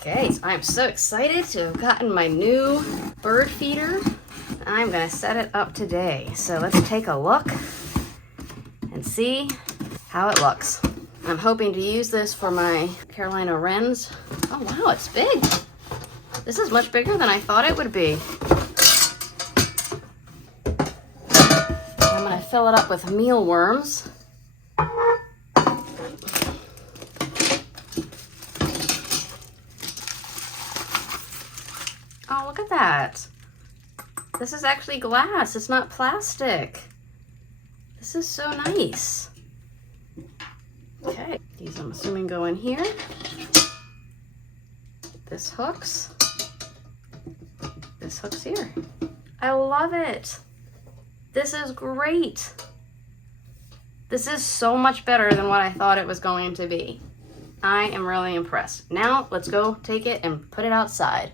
Okay, so I'm so excited to have gotten my new bird feeder. I'm gonna set it up today. So let's take a look and see how it looks. I'm hoping to use this for my Carolina Wrens. Oh wow, it's big. This is much bigger than I thought it would be. I'm gonna fill it up with mealworms. Oh, look at that. This is actually glass, it's not plastic. This is so nice. Okay, these I'm assuming go in here. This hooks. This hooks here. I love it. This is great. This is so much better than what I thought it was going to be. I am really impressed. Now let's go take it and put it outside.